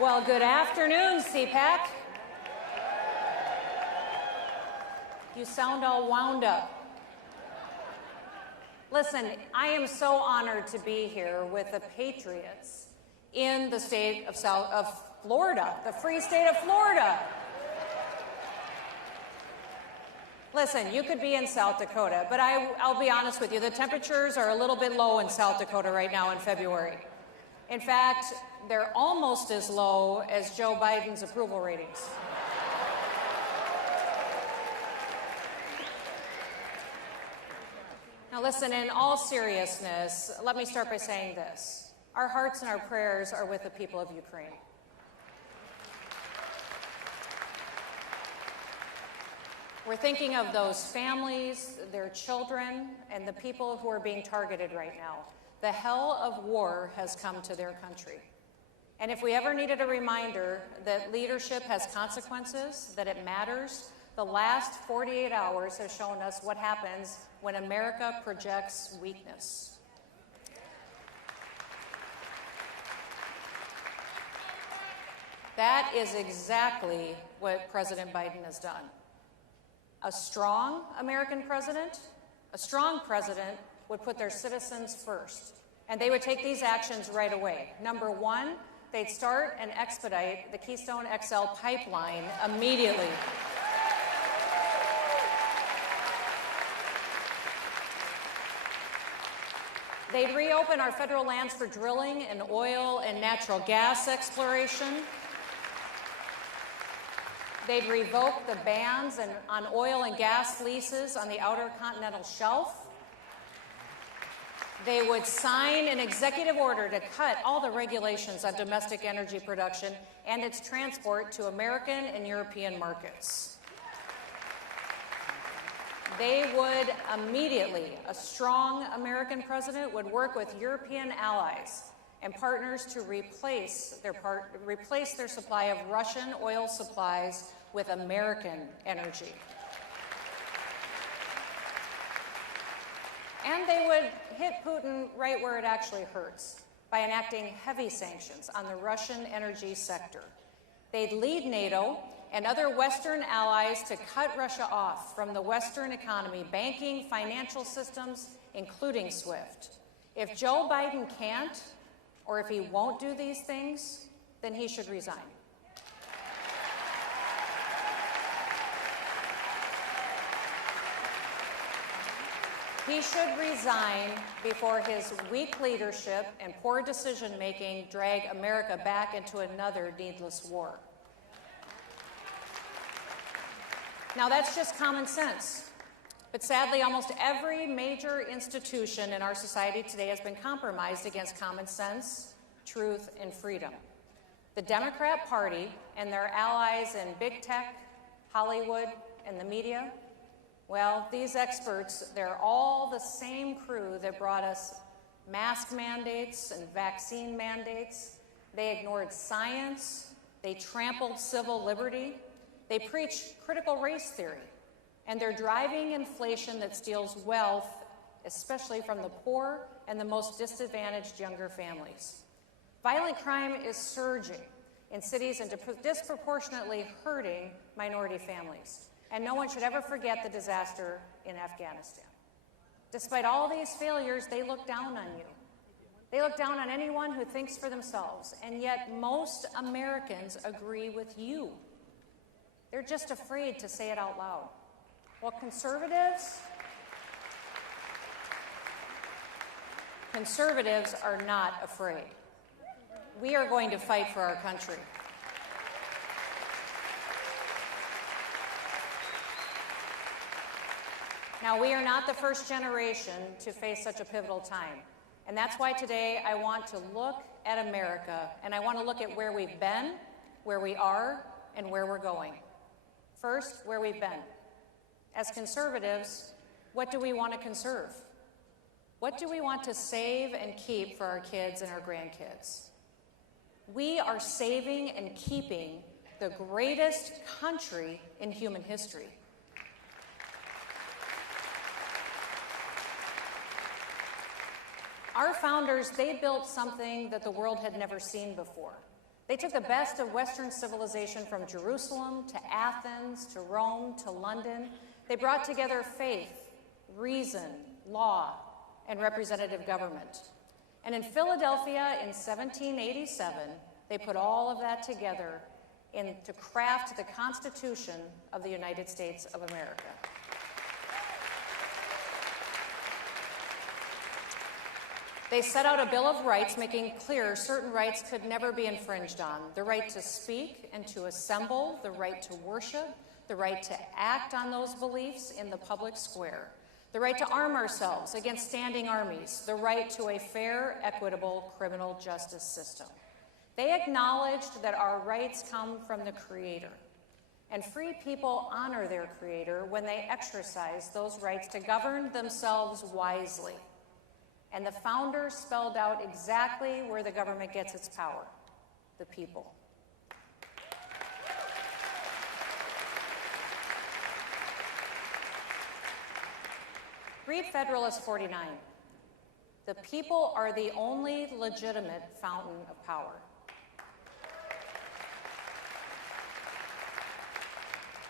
Well, good afternoon, CPAC. You sound all wound up. Listen, I am so honored to be here with the patriots in the state of Florida, the free state of Florida. Listen, you could be in South Dakota, but I'll be honest with you, the temperatures are a little bit low in South Dakota right now in February. In fact, they're almost as low as Joe Biden's approval ratings. Now listen, in all seriousness, let me start by saying this. Our hearts and our prayers are with the people of Ukraine. We're thinking of those families, their children, and the people who are being targeted right now. The hell of war has come to their country. And if we ever needed a reminder that leadership has consequences, that it matters, the last 48 hours has shown us what happens when America projects weakness. That is exactly what President Biden has done. A strong American president, a strong president would put their citizens first, and they would take these actions right away. Number one, they'd start and expedite the Keystone XL pipeline immediately. They'd reopen our federal lands for drilling and oil and natural gas exploration. They'd revoke the bans on oil and gas leases on the outer continental shelf. They would sign an executive order to cut all the regulations on domestic energy production and its transport to American and European markets. They would immediately, a strong American president would work with European allies and partners to replace their supply of Russian oil supplies with American energy. And they would hit Putin right where it actually hurts by enacting heavy sanctions on the Russian energy sector. They'd lead NATO and other Western allies to cut Russia off from the Western economy, banking, financial systems, including SWIFT. If Joe Biden can't, or if he won't do these things, then he should resign. He should resign before his weak leadership and poor decision-making drag America back into another needless war. Now, that's just common sense. But sadly, almost every major institution in our society today has been compromised against common sense, truth, and freedom. The Democrat Party and their allies in big tech, Hollywood, and the media, well, these experts, they're all the same crew that brought us mask mandates and vaccine mandates. They ignored science. They trampled civil liberty. They preach critical race theory. And they're driving inflation that steals wealth, especially from the poor and the most disadvantaged younger families. Violent crime is surging in cities and disproportionately hurting minority families. And no one should ever forget the disaster in Afghanistan. Despite all these failures, they look down on you. They look down on anyone who thinks for themselves, and yet most Americans agree with you. They're just afraid to say it out loud. Well, conservatives are not afraid. We are going to fight for our country. Now, we are not the first generation to face such a pivotal time. And that's why today I want to look at America, and I want to look at where we've been, where we are, and where we're going. First, where we've been. As conservatives, what do we want to conserve? What do we want to save and keep for our kids and our grandkids? We are saving and keeping the greatest country in human history. Our founders, they built something that the world had never seen before. They took the best of Western civilization from Jerusalem to Athens to Rome to London. They brought together faith, reason, law, and representative government. And in Philadelphia in 1787, they put all of that together to craft the Constitution of the United States of America. They set out a Bill of Rights making clear certain rights could never be infringed on: the right to speak and to assemble, the right to worship, the right to act on those beliefs in the public square, the right to arm ourselves against standing armies, the right to a fair, equitable criminal justice system. They acknowledged that our rights come from the Creator, and free people honor their Creator when they exercise those rights to govern themselves wisely. And the founders spelled out exactly where the government gets its power: the people. Read Federalist 49. The people are the only legitimate fountain of power.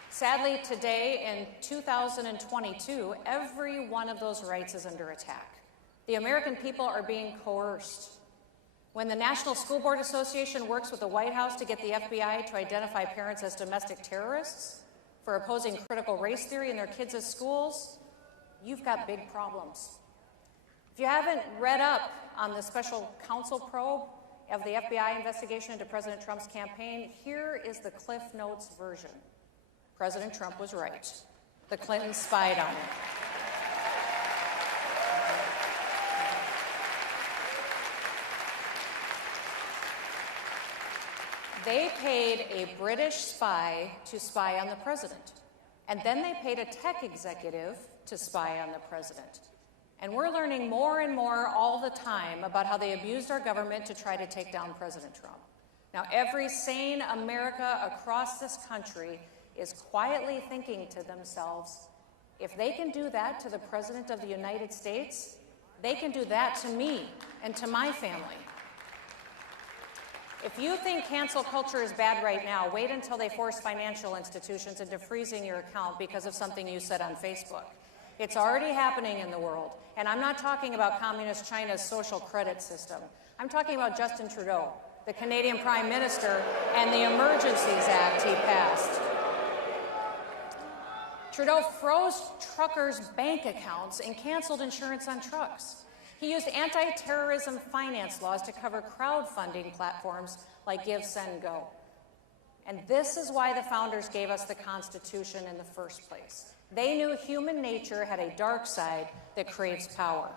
Sadly, today in 2022, every one of those rights is under attack. The American people are being coerced. When the National School Board Association works with the White House to get the FBI to identify parents as domestic terrorists for opposing critical race theory in their kids' schools, you've got big problems. If you haven't read up on the special counsel probe of the FBI investigation into President Trump's campaign, here is the Cliff Notes version. President Trump was right. The Clintons spied on him. They paid a British spy to spy on the president. And then they paid a tech executive to spy on the president. And we're learning more and more all the time about how they abused our government to try to take down President Trump. Now, every sane America across this country is quietly thinking to themselves, if they can do that to the President of the United States, they can do that to me and to my family. If you think cancel culture is bad right now, wait until they force financial institutions into freezing your account because of something you said on Facebook. It's already happening in the world. And I'm not talking about communist China's social credit system. I'm talking about Justin Trudeau, the Canadian Prime Minister, and the Emergencies Act he passed. Trudeau froze truckers' bank accounts and canceled insurance on trucks. He used anti-terrorism finance laws to cover crowdfunding platforms like Give, Send, Go. And this is why the founders gave us the Constitution in the first place. They knew human nature had a dark side that craves power.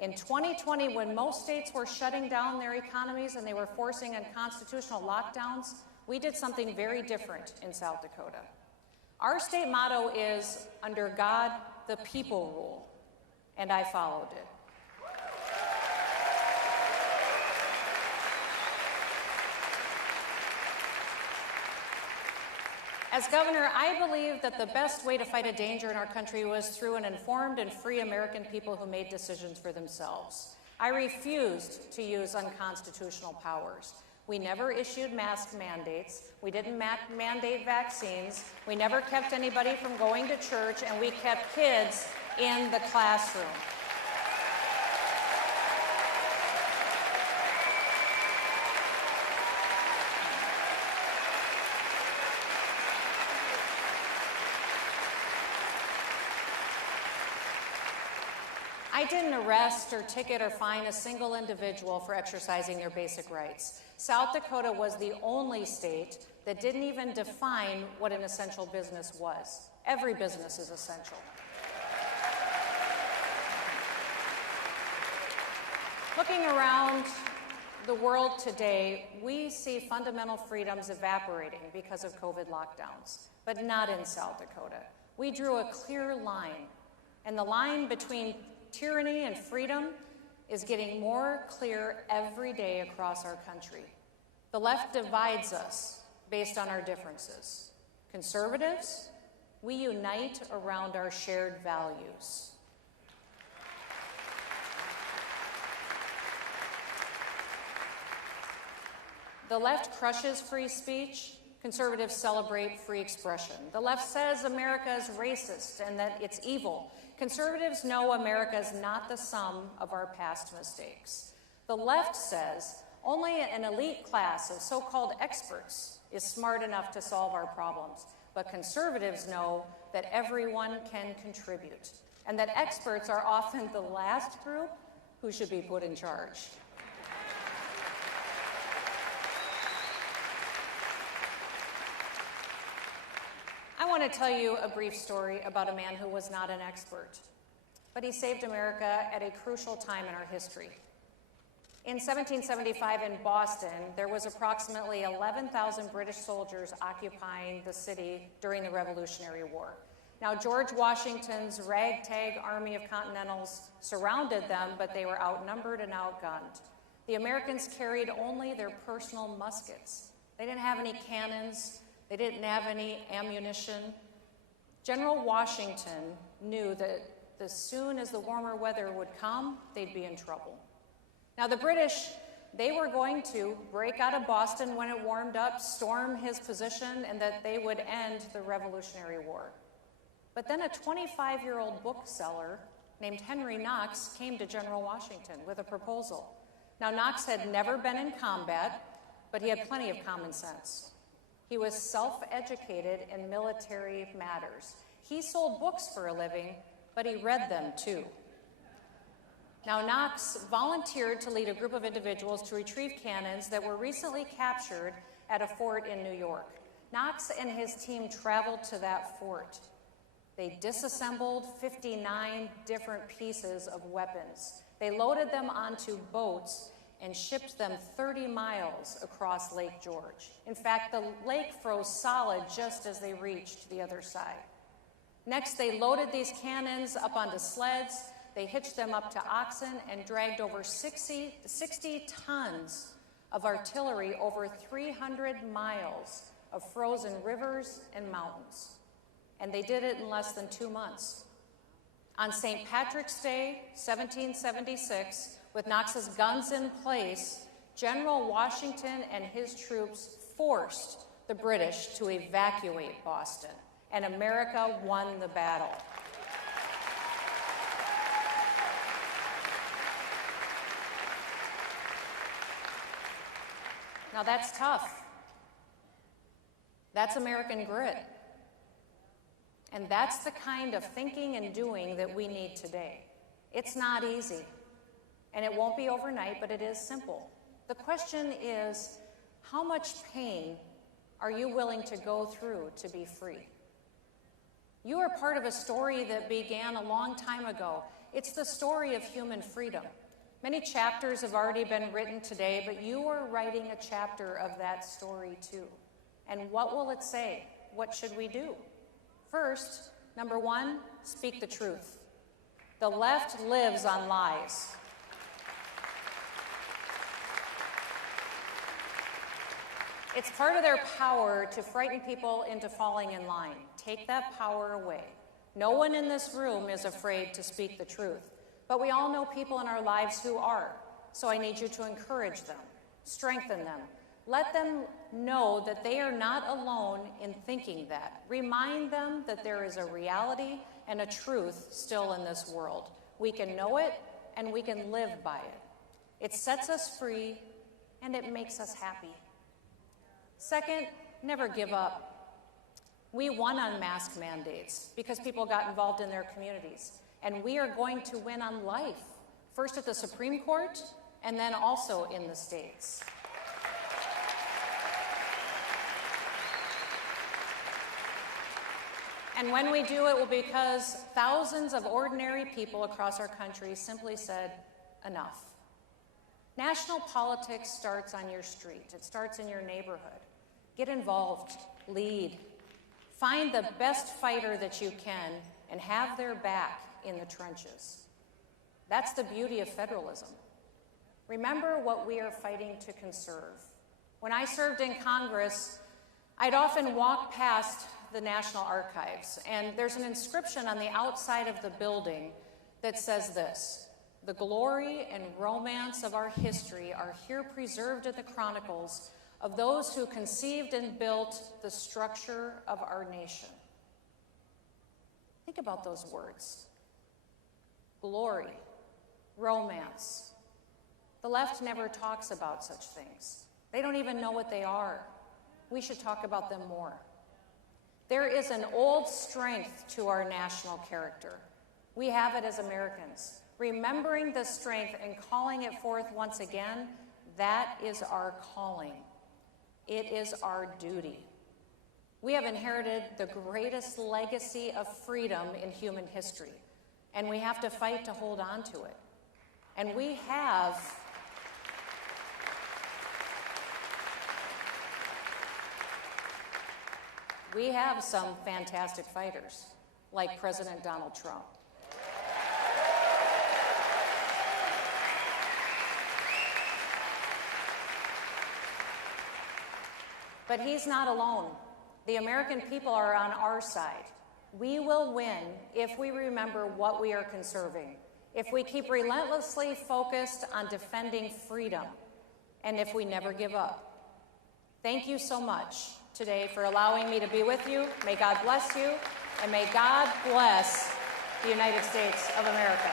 In 2020, when most states were shutting down their economies and they were forcing unconstitutional lockdowns, we did something very different in South Dakota. Our state motto is, under God, the people rule, and I followed it. As governor, I believe that the best way to fight a danger in our country was through an informed and free American people who made decisions for themselves. I refused to use unconstitutional powers. We never issued mask mandates. We didn't mandate vaccines. We never kept anybody from going to church, and we kept kids in the classroom. I didn't arrest or ticket or fine a single individual for exercising their basic rights. South Dakota was the only state that didn't even define what an essential business was. Every business is essential. Looking around the world today, we see fundamental freedoms evaporating because of COVID lockdowns, but not in South Dakota. We drew a clear line, and the line between tyranny and freedom is getting more clear every day across our country. The left divides us based on our differences. Conservatives, we unite around our shared values. The left crushes free speech. Conservatives celebrate free expression. The left says America is racist and that it's evil. Conservatives know America is not the sum of our past mistakes. The left says only an elite class of so-called experts is smart enough to solve our problems. But conservatives know that everyone can contribute and that experts are often the last group who should be put in charge. I want to tell you a brief story about a man who was not an expert, but he saved America at a crucial time in our history. In 1775 in Boston, there was approximately 11,000 British soldiers occupying the city during the Revolutionary War. Now, George Washington's ragtag army of Continentals surrounded them, but they were outnumbered and outgunned. The Americans carried only their personal muskets. They didn't have any cannons. They didn't have any ammunition. General Washington knew that as soon as the warmer weather would come, they'd be in trouble. Now, the British, they were going to break out of Boston when it warmed up, storm his position, and that they would end the Revolutionary War. But then a 25-year-old bookseller named Henry Knox came to General Washington with a proposal. Now, Knox had never been in combat, but he had plenty of common sense. He was self-educated in military matters. He sold books for a living, but he read them too. Now, Knox volunteered to lead a group of individuals to retrieve cannons that were recently captured at a fort in New York. Knox and his team traveled to that fort. They disassembled 59 different pieces of weapons. They loaded them onto boats and shipped them 30 miles across Lake George. In fact, the lake froze solid just as they reached the other side. Next, they loaded these cannons up onto sleds. They hitched them up to oxen and dragged over 60 tons of artillery over 300 miles of frozen rivers and mountains. And they did it in less than 2 months. On St. Patrick's Day, 1776, with Knox's guns in place, General Washington and his troops forced the British to evacuate Boston, and America won the battle. Now that's tough. That's American grit. And that's the kind of thinking and doing that we need today. It's not easy. And it won't be overnight, but it is simple. The question is, how much pain are you willing to go through to be free? You are part of a story that began a long time ago. It's the story of human freedom. Many chapters have already been written today, but you are writing a chapter of that story too. And what will it say? What should we do? First, number one, speak the truth. The left lives on lies. It's part of their power to frighten people into falling in line. Take that power away. No one in this room is afraid to speak the truth, but we all know people in our lives who are. So I need you to encourage them, strengthen them. Let them know that they are not alone in thinking that. Remind them that there is a reality and a truth still in this world. We can know it and we can live by it. It sets us free and it makes us happy. Second, never give up. We won on mask mandates because people got involved in their communities. And we are going to win on life, first at the Supreme Court and then also in the states. And when we do, it will be because thousands of ordinary people across our country simply said, enough. National politics starts on your street. It starts in your neighborhood. Get involved, lead. Find the best fighter that you can and have their back in the trenches. That's the beauty of federalism. Remember what we are fighting to conserve. When I served in Congress, I'd often walk past the National Archives, and there's an inscription on the outside of the building that says this: "The glory and romance of our history are here preserved in the chronicles of those who conceived and built the structure of our nation. Think about those words. Glory, romance. The left never talks about such things. They don't even know what they are. We should talk about them more. There is an old strength to our national character. We have it as Americans. Remembering the strength and calling it forth once again, that is our calling. It is our duty. We have inherited the greatest legacy of freedom in human history, and we have to fight to hold on to it. And we have some fantastic fighters, like President Donald Trump. But he's not alone. The American people are on our side. We will win if we remember what we are conserving, if we keep relentlessly focused on defending freedom, and if we never give up. Thank you so much today for allowing me to be with you. May God bless you, and may God bless the United States of America.